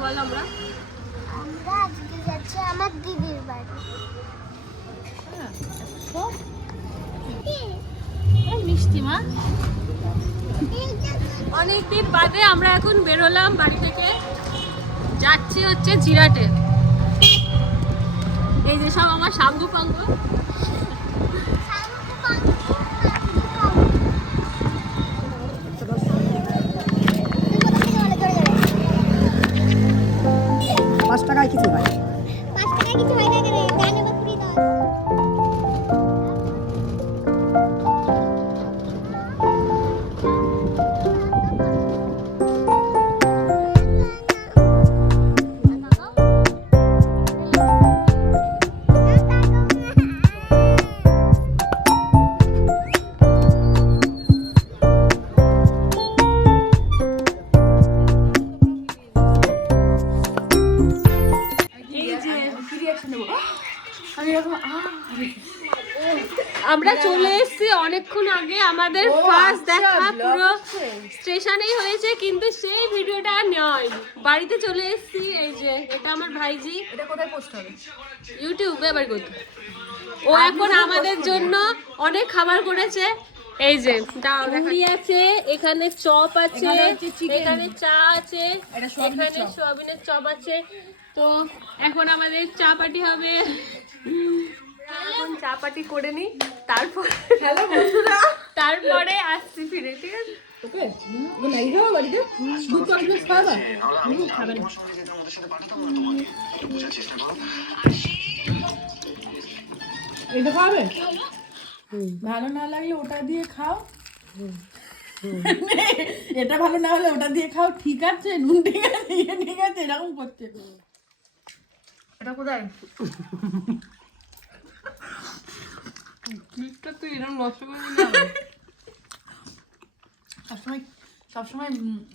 বল আমরা আজকে যাচ্ছি আমার দিদির বাড়ি। মিষ্টি মা, অনেকদিন বাদে আমরা এখন বেরোলাম বাড়ি থেকে, যাচ্ছি হচ্ছে জিরাটে। এই যে সব আমার সাঙ্গু পাঙ্গু। ৳5 কিছু হয়। কিছু হয় না কেন? জানে বকরি দাও। আমরা চলে এসেছি অনেকক্ষণ আগে, আমাদের ফার্স্ট দেখা পুরো স্টেশনেই হয়েছে, কিন্তু সেই ভিডিওটা আর নয়, বাড়িতে চলে এসেছি। এই যে এটা আমার ভাইজি। এটা কোথায় পোস্ট হবে? ইউটিউবে আবার কোথায়। ও এখন আমাদের জন্য অনেক খাবার করেছে। এই যে মুড়ি আছে, এখানে চপ আছে, এখানে চা আছে, এখানে সোয়াবিনের চপ আছে। তো এখন আমাদের চা পার্টি হবে। এখন চা পার্টি করে নি, তারপরে আসছি ফিরে, ঠিক আছে? ওকে ম্যাগি খাওয়া বাড়িতে? দুধ কমপ্লেক্স খাওয়া? খাবে না। এটা খাবে? ভালো না লাগলে ওটা দিয়ে খাও। এটা ভালো না হলে ওটা দিয়ে খাও, ঠিক আছে? নুন ঠিক আছে, ঠিক আছে, এরকম করছে। এটা কোথায়? ক্লিপটা তুই এরকম নষ্ট করে দিলি। সবসময়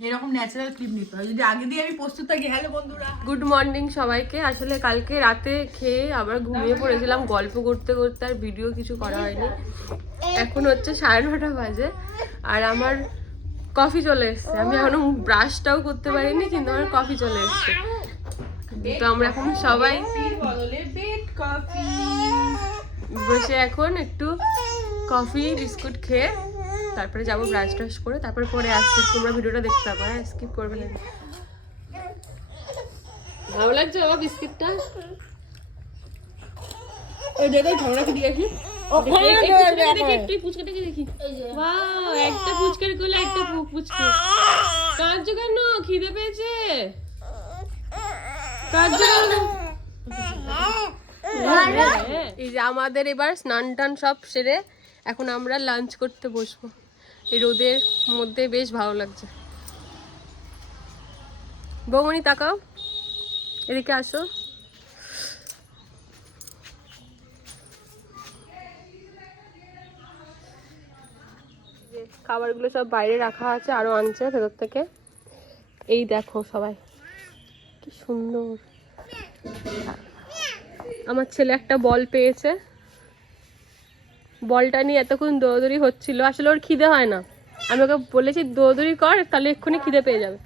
এরকম ন্যাচারাল ক্লিপ নিতে হয়, যদি আগে দিয়ে আমি প্রস্তুত থাকি। হ্যালো বন্ধুরা, গুড মর্নিং সবাইকে। আসলে কালকে রাতে খেয়ে আবার ঘুমিয়ে পড়েছিলাম গল্প করতে করতে, আর ভিডিও কিছু করা হয়নি। এখন হচ্ছে 9:30 বাজে, আর আমার কফি চলে এসছে। আমি এখনো ব্রাশটাও করতে পারিনি, কিন্তু আমার কফি চলে এসছে। তো আমরা এখন সবাই বসে এখন একটু কফি বিস্কুট খেয়ে তারপরে যাবো ব্রাশ ট্রাশ করে, তারপরে পরে আসছি। তোমরা ভিডিওটা দেখতে পাবো, হ্যাঁ, স্কিপ করবে না। ভালো লাগছে বাবা বিস্কিটটা? ওই দেখো ঝগড়া দিয়ে আসি। একটু পুচকাটাকে দেখি। বাহ, একটা পুচকার কোলে একটা পুচকে। কাঁদছো কেন? খিদে পেয়েছে? কাঁদছো কেন? এই যে আমাদের এবার স্নান টান সব সেরে এখন আমরা লাঞ্চ করতে বসবো। এই রোদের মধ্যে বেশ ভালো লাগছে। বৌমনি তাকাও, এদিকে আসো। খাবারগুলো সব বাইরে রাখা আছে, আরো আনছে ভেতর থেকে। এই দেখো সবাই কি সুন্দর। আমার ছেলে একটা বল পেয়েছে, বলটা নিয়ে এতক্ষণ দৌড়দৌড়ি হচ্ছিল। আসলে ওর খিদে হয় না, আমি ওকে বলেছি দৌড়দৌড়ি কর, তাহলে এক্ষুনি খিদে পেয়ে যাবে।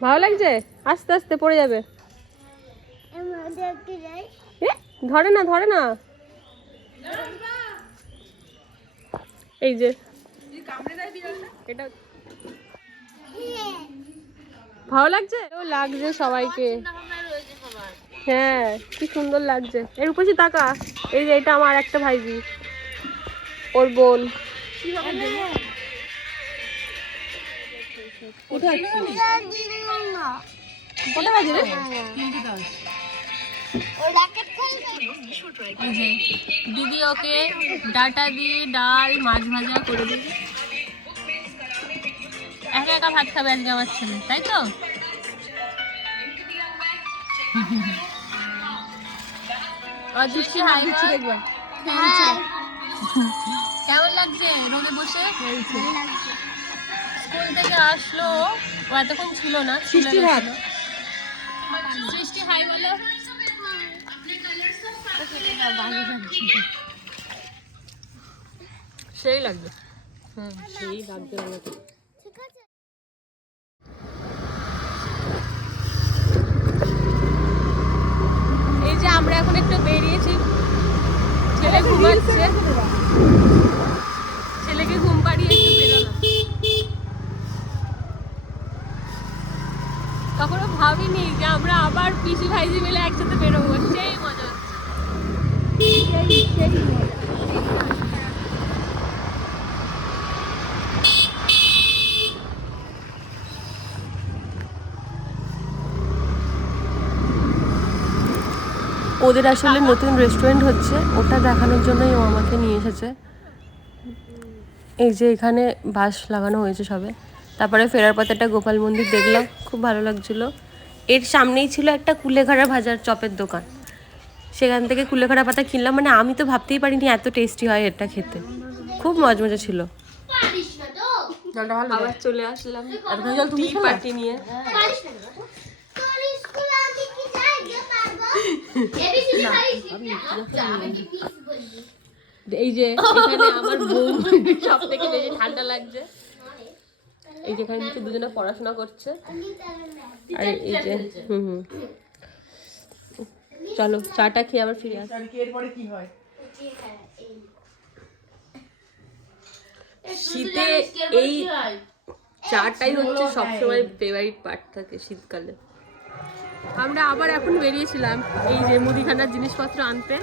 ভালো লাগছে? আস্তে আস্তে পড়ে যাবে। ধরে না, ধরে না। এই যে এটা ভালো লাগছে, লাগছে সবাইকে। হ্যাঁ, কি সুন্দর লাগছে। এর উপরে তাকা। এই যে এটা আমার একটা ভাইজি, ওর বোন। দিদি ওকে ডাটা দিয়ে ডাল মাছ ভাজা করে দিই। একা একা ভাত খাবে আজকে আমার ছেলে, তাই তো? অদৃশ্যে হাই দেখবেন। কেমন লাগছে রোদে বসে? স্কুল থেকে আসলো, ও এতক্ষণ ছিল না। সৃষ্টি হাই বলো। সেই লাগবে। সেই লাগবে। লাগছে। ছেলেকে ঘুম পাড়িয়ে একটু বেরোলাম। কখনো ভাবিনি যে আমরা আবার পিসি ভাইজি মিলে একসাথে বেরোবো, সেই মজা হচ্ছে। ওদের আসলে নতুন রেস্টুরেন্ট হচ্ছে, ওটা দেখানোর জন্যই ও আমাকে নিয়ে এসেছে। এই যে এখানে বাঁশ লাগানো হয়েছে সবে। তারপরে ফেরার পথে একটা গোপাল মন্দির দেখলাম, খুব ভালো লাগছিলো। এর সামনেই ছিল একটা কুলেখাড়া ভাজার চপের দোকান, সেখান থেকে কুলেখাড়া পাতা কিনলাম। মানে আমি তো ভাবতেই পারিনি এত টেস্টি হয় এটা খেতে, খুব মজা ছিল। আবার চলে আসলাম টি পার্টি নিয়ে। এই যে এখানে আমার বউ সব থেকে বেশি ঠান্ডা লাগছে। এই যেখানে নিচে দুজনে পড়াশোনা করছে। আর এই যে চলো চাটা খেয়ে আবার ফিরে আসি। এরপরে কি হয়? শীতে এই চাটাই হচ্ছে সবসময় ফেভারিট পার্ট থাকে শীতকালে। আমরা আবার এখন বেরিয়েছিলাম এই যে মুদিখানার জিনিসপত্র আনতে।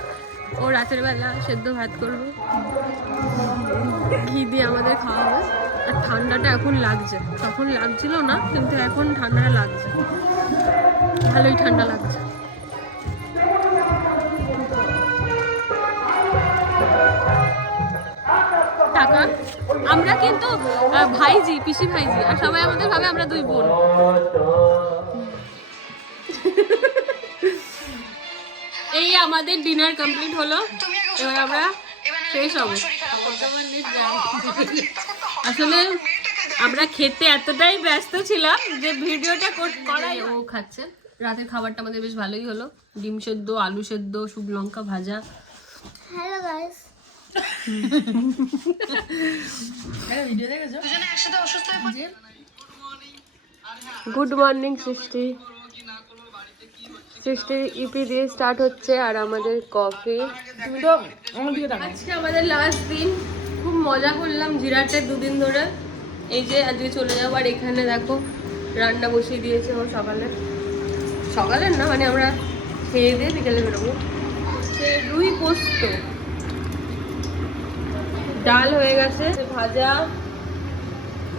ও রাতের বেলা সেদ্ধ ভাত করবে, ঘি দিয়ে আমাদের খাওয়া হবে। আর ঠান্ডাটা এখন লাগছে, তখন লাগছিল না কিন্তু এখন ঠান্ডাটা লাগছে, ভালোই ঠান্ডা লাগছে। টাকা আমরা কিন্তু ভাইজি, পিসি ভাইজি, আর সবাই আমাদের ভাবে আমরা দুই বোন। এই আমাদের ডিনার কমপ্লিট হলো, এবার আমরা ফ্রেশ হবো। আসলে আমরা খেতে এতটাই ব্যস্ত ছিলাম যে ভিডিওটা করাই। ও খাচ্ছে। রাতের খাবারটা আমাদের বেশ ভালোই হলো, ডিম সেদ্ধ, আলু সেদ্ধ, শুকনো লঙ্কা ভাজা। হ্যালো গাইস, ভিডিও দেখেছো? গুড মর্নিং সৃষ্টি। সৃষ্টির ইপি দিয়ে স্টার্ট হচ্ছে আর আমাদের কফি। তুমি তো আমার দিকে তাকাও। আজকে আমাদের লাস্ট দিন, খুব মজা করলাম জিরাটে 2 দিন ধরে। এই যে আজকে চলে যাবো। আর এখানে দেখো রান্না বসিয়ে দিয়েছে ও সকালের না, মানে আমরা খেয়ে দিয়ে বিকেলে বেরোবো। সে রুই পোস্ত, ডাল হয়ে গেছে, ভাজা।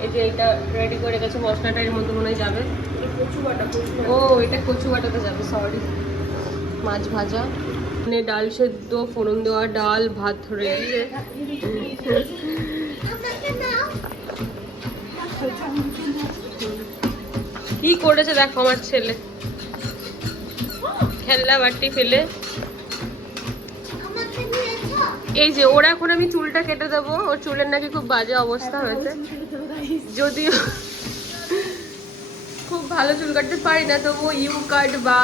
এই যে এটা রেডি করে গেছে, মশলাটা এর মধ্যে মনে হয় যাবে। ও এটা কচু বাটাতে যাবে, সরি। মাছ ভাজা, মানে ডাল সেদ্ধ, ফোড়ন দেওয়া ডাল, ভাত রেডি। কি করেছে দেখো আমার ছেলে, খেলনা বাটি ফেলে। এই যে ওর এখন আমি চুলটা কেটে দেবো, ওর চুলের নাকি খুব বাজে অবস্থা হয়েছে। যদিও খুব ভালো চুল কাটতে পারি না, তবু ইউ কাট বা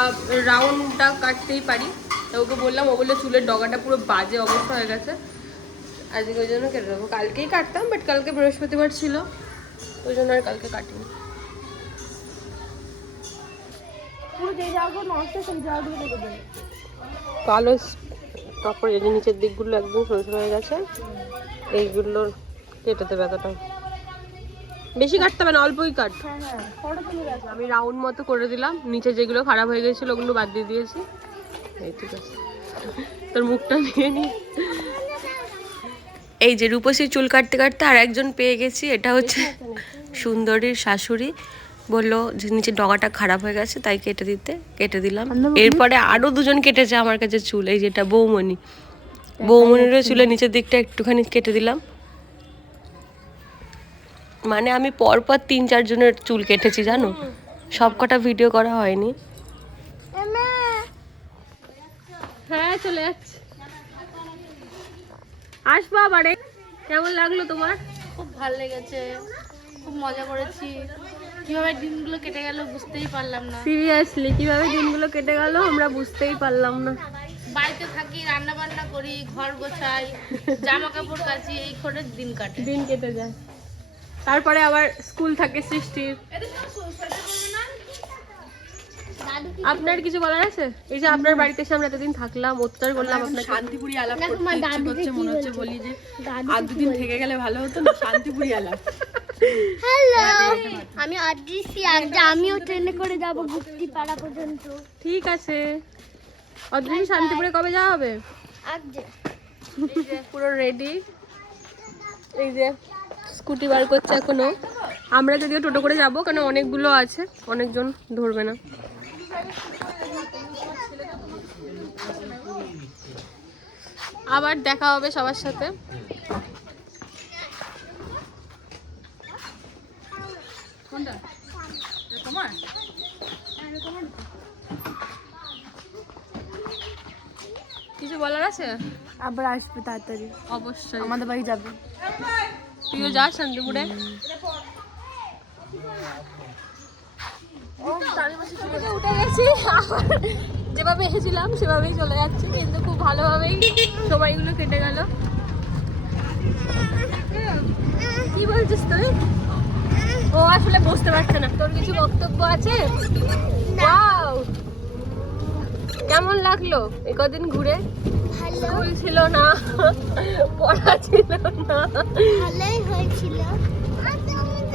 রাউন্ডটা কাটতেই পারি। তো ওকে বললাম, ও বললো চুলের ডগাটা পুরো বাজে অবস্থা হয়ে গেছে, আজকে ওই জন্য কেটে দেবো। কালকেই কাটতাম, বাট কালকে বৃহস্পতিবার ছিল, ওই জন্য আর কালকে কাটিনি। কালো তারপরে এই যে নিচের দিকগুলো একদম সরু হয়ে গেছে, এইগুলো কেটে দেবে। এতটা বেশি কাটতে হবে না, অল্পই কাট। আমি রাউন্ড মতো করে দিলাম, নিচে যেগুলো খারাপ হয়ে গেছিল ওগুলো বাদ দিয়ে দিয়েছি। এই ঠিক আছে, তোর মুখটা নিয়ে নি। এই যে রূপসীর চুল কাটতে কাটতে আর একজন পেয়ে গেছি, এটা হচ্ছে সুন্দরীর শাশুড়ি। বললো যে নিচে ডগাটা খারাপ হয়ে গেছে, তাই কেটে দিলাম। এরপরে আরো দুজন কেটেছে আমার কাছে চুল, এই যেটা বৌমণিরও চুলের নিচের দিকটা একটুখানি কেটে দিলাম। মানে আমি পরপর 3-4 জনের চুল কেটেছি জানো, সব কটা ভিডিও করা হয়নি। হ্যাঁ চলে যাচ্ছে, আসবো আবারে। কেমন লাগলো তোমার? খুব ভালো লেগেছে, খুব মজা করেছি। কিভাবে দিনগুলো কেটে গেল বুঝতেই পারলাম না। সিরিয়াসলি কিভাবে দিনগুলো কেটে গেল আমরা বুঝতেই পারলাম না। বাড়িতে থাকি, রান্না বান্না করি, ঘর গোছাই, জামা কাপড় কাচি, এই করে দিন কেটে যায়। তারপরে আবার স্কুল থাকে সৃষ্টির। আপনার কিছু বলার আছে? এই যে আপনার বাড়িতে এসে আমরা এতদিন থাকলাম, অত্যাচার করলাম আপনাকে। শান্তিপুরি আলাপ করতে ইচ্ছে করছে, মনে হচ্ছে বলি যে আর দুদিন থেকে গেলে ভালো হতো না। শান্তিপুরি আলাপ। হ্যালো, আমি অদৃশ্যি। আমিও ট্রেনে করে যাব গুপ্তিপাড়া পর্যন্ত। ঠিক আছে। অদৃশ্য শান্তিপুরে কবে যাওয়া হবে? আজকে পুরো রেডি। এই যে স্কুটি বার করছে এখনো। আমরা যদিও টোটো করে যাব, কারণ অনেকগুলো আছে, অনেকজন ধরবে না। আবার দেখা হবে সবার সাথে। কিছু বলার আছে? আবার আসবে তাড়াতাড়ি, অবশ্যই আমাদের বাড়ি যাবে। তুইও যাস শান্তিপুরে। উঠে গেছি, আবার যেভাবে এসেছিলাম সেভাবেই চলে যাচ্ছি, কিন্তু খুব ভালোভাবেই সময়গুলো কেটে গেল। কি বলছিস তুই? ও আসলে বুঝতে পারছে না। তোর কিছু বক্তব্য আছে? Wow! কেমন লাগলো এই কদিন ঘুরে? ভালো, স্কুল ছিল না, পড়া ছিল না। ভালোই হয়েছিল।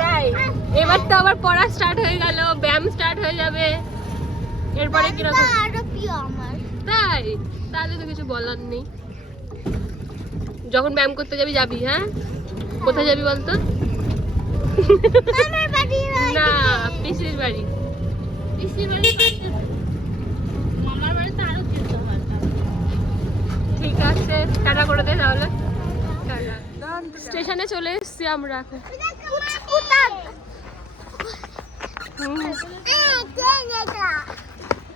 তাই এবার তো আবার পড়া স্টার্ট হয়ে গেল, ব্যায়াম স্টার্ট হয়ে যাবে। এরপরে কিরকম? আরো প্রিয় আমার। তাই তাহলে তো কিছু বলার নেই। যখন ব্যায়াম করতে যাবি যাবি, হ্যাঁ? কোথায় যাবি বলতো? আমার বাড়ি না, পিসির বাড়ি। পিসির বাড়ি পাশে। মামার বাড়িতে আরো যেতে হয়। ঠিক আছে, টাটা করে দে তাহলে। স্টেশনে চলে এসেছি আমরা এখন।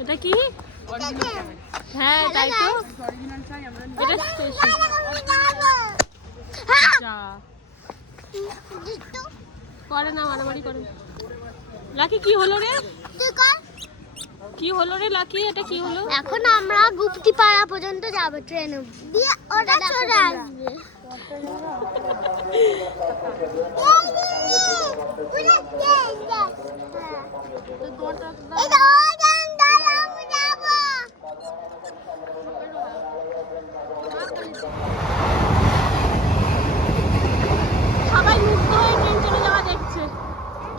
এটা কি? হ্যাঁ তাই তো, এটা স্টেশন। যা করে না, মারামারি করে না। লাকি কি হলো রে? কি হলো রে লাকি? এটা কি হলো? এখন আমরা গুপ্তিপাড়া পর্যন্ত যাব ট্রেনে দিয়ে, ওটা চলে আসবে। সবাই মুক্ত হয়ে ট্রেন চলে যাওয়া দেখছে।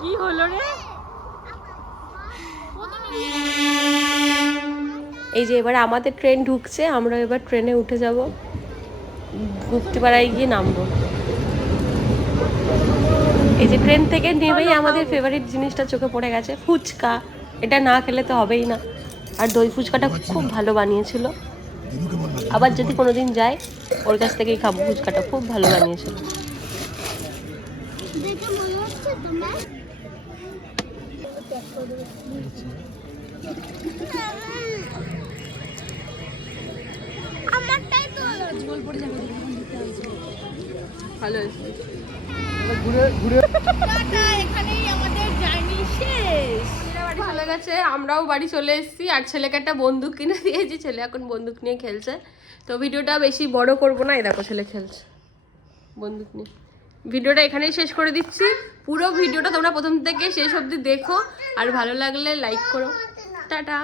কি হলো রে? এই যে এবার আমাদের ট্রেন ঢুকছে, আমরা এবার ট্রেনে উঠে যাব, গুপ্তিপাড়ায় গিয়ে নামবো। এই যে ট্রেন থেকে নেমেই আমাদের ফেভারিট জিনিসটা চোখে পড়ে গেছে, ফুচকা। এটা না খেলে তো হবেই না। আর দই ফুচকাটা খুব ভালো বানিয়েছিল। আবার যদি কোনোদিন যাই ওর কাছ থেকেই খাবো, ফুচকাটা খুব ভালো বানিয়েছিল। দেখে মনে হচ্ছে তোমার আমারটাই তো ভালো হয়েছে। এখানেই আমাদের জার্নি শেষ। বাড়ি চলে গেছে, আমরাও বাড়ি চলে এসেছি। আর ছেলেকে একটা বন্দুক কিনে দিয়েছি, ছেলে এখন বন্দুক নিয়ে খেলছে। তো ভিডিওটা বেশি বড় করবো না, এই দেখো ছেলে খেলছে বন্দুক নিয়ে। ভিডিওটা এখানেই শেষ করে দিচ্ছি। পুরো ভিডিওটা তোমরা প্রথম থেকে শেষ অবধি দেখো, আর ভালো লাগলে লাইক করো। টাটা।